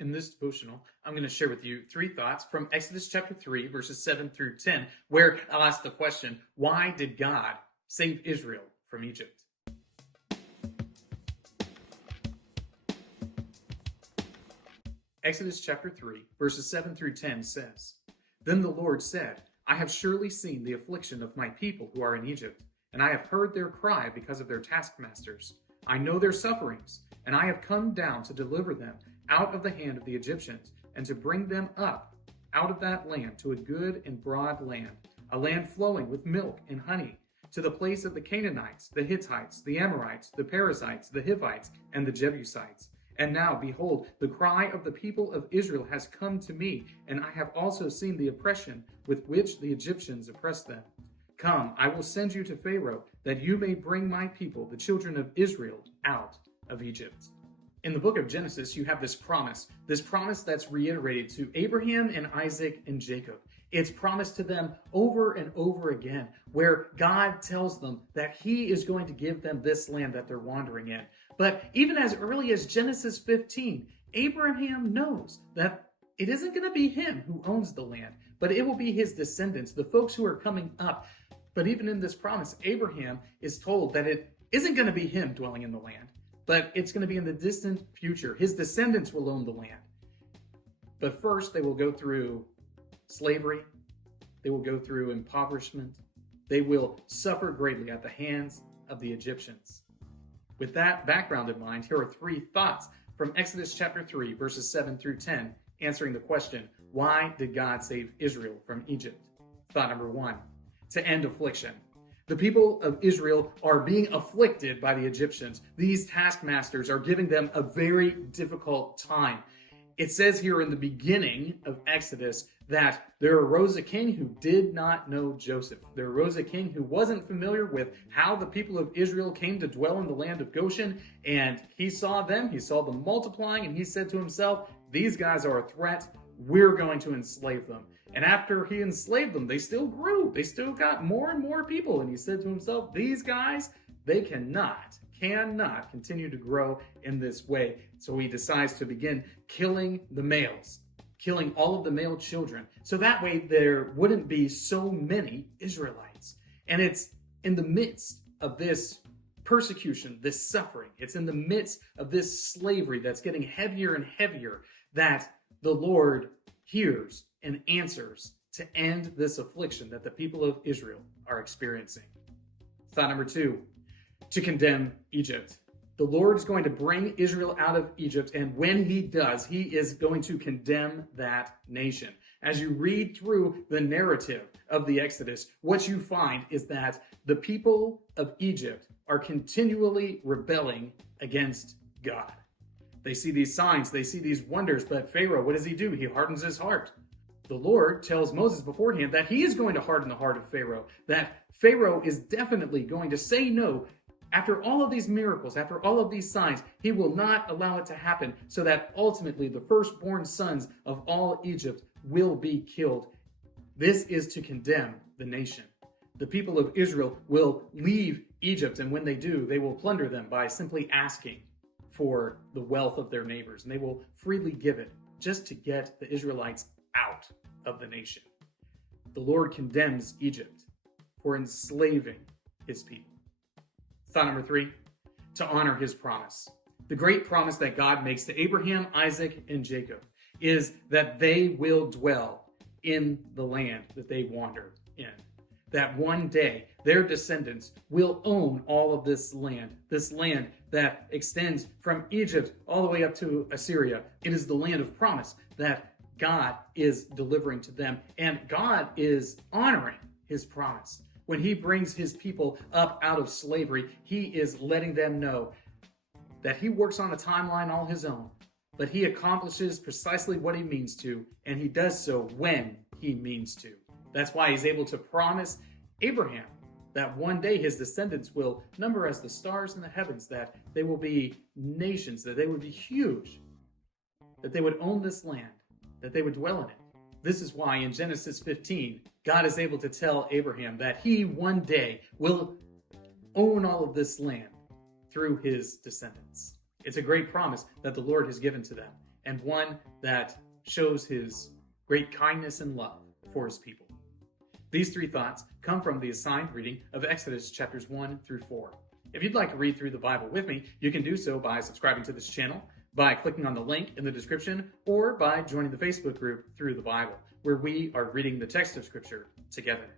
In this devotional, I'm going to share with you three thoughts from Exodus chapter 3, verses 7 through 10, where I'll ask the question, why did God save Israel from Egypt? Exodus chapter 3, verses 7 through 10 says, Then the Lord said, I have surely seen the affliction of my people who are in Egypt, and I have heard their cry because of their taskmasters. I know their sufferings, and I have come down to deliver them out of the hand of the Egyptians, and to bring them up out of that land to a good and broad land, a land flowing with milk and honey, to the place of the Canaanites, the Hittites, the Amorites, the Perizzites, the Hivites, and the Jebusites. And now, behold, the cry of the people of Israel has come to me, and I have also seen the oppression with which the Egyptians oppress them. Come, I will send you to Pharaoh, that you may bring my people, the children of Israel, out of Egypt. In the book of Genesis, you have this promise that's reiterated to Abraham and Isaac and Jacob. It's promised to them over and over again, where God tells them that he is going to give them this land that they're wandering in. But even as early as Genesis 15, Abraham knows that it isn't going to be him who owns the land, but it will be his descendants, the folks who are coming up. But even in this promise, Abraham is told that it isn't going to be him dwelling in the land, but it's going to be in the distant future. His descendants will own the land. But first, they will go through slavery. They will go through impoverishment. They will suffer greatly at the hands of the Egyptians. With that background in mind, here are three thoughts from Exodus chapter 3, verses 7 through 10, answering the question, why did God save Israel from Egypt? Thought number one, to end affliction. The people of Israel are being afflicted by the Egyptians. These taskmasters are giving them a very difficult time. It says here in the beginning of Exodus that there arose a king who did not know Joseph. There arose a king who wasn't familiar with how the people of Israel came to dwell in the land of Goshen, and he saw them multiplying, and he said to himself, these guys are a threat. We're going to enslave them. And after he enslaved them, they still grew. They still got more and more people. And he said to himself, these guys, they cannot continue to grow in this way. So he decides to begin killing the males, killing all of the male children. So that way there wouldn't be so many Israelites. And it's in the midst of this persecution, this suffering, it's in the midst of this slavery that's getting heavier and heavier that the Lord hears and answers to end this affliction that the people of Israel are experiencing. Thought number two, to condemn Egypt. The Lord is going to bring Israel out of Egypt, and when he does, he is going to condemn that nation. As you read through the narrative of the Exodus, what you find is that the people of Egypt are continually rebelling against God. They see these signs, they see these wonders, but Pharaoh, what does he do? He hardens his heart. The Lord tells Moses beforehand that he is going to harden the heart of Pharaoh, that Pharaoh is definitely going to say no. After all of these miracles, after all of these signs, he will not allow it to happen, so that ultimately the firstborn sons of all Egypt will be killed. This is to condemn the nation. The people of Israel will leave Egypt, and when they do, they will plunder them by simply asking for the wealth of their neighbors, and they will freely give it just to get the Israelites out of the nation. The Lord condemns Egypt for enslaving his people. Thought number three, to honor his promise. The great promise that God makes to Abraham, Isaac, and Jacob is that they will dwell in the land that they wander in. That one day their descendants will own all of this land that extends from Egypt all the way up to Assyria. It is the land of promise that God is delivering to them, and God is honoring his promise. When he brings his people up out of slavery, he is letting them know that he works on a timeline all his own, but he accomplishes precisely what he means to, and he does so when he means to. That's why he's able to promise Abraham that one day his descendants will number as the stars in the heavens, that they will be nations, that they would be huge, that they would own this land, that they would dwell in it. This is why in Genesis 15, God is able to tell Abraham that he one day will own all of this land through his descendants. It's a great promise that the Lord has given to them. and one that shows his great kindness and love for his people. These three thoughts come from the assigned reading of Exodus chapters 1 through 4. If you'd like to read through the Bible with me, you can do so by subscribing to this channel, by clicking on the link in the description, or by joining the Facebook group Through the Bible, where we are reading the text of Scripture together.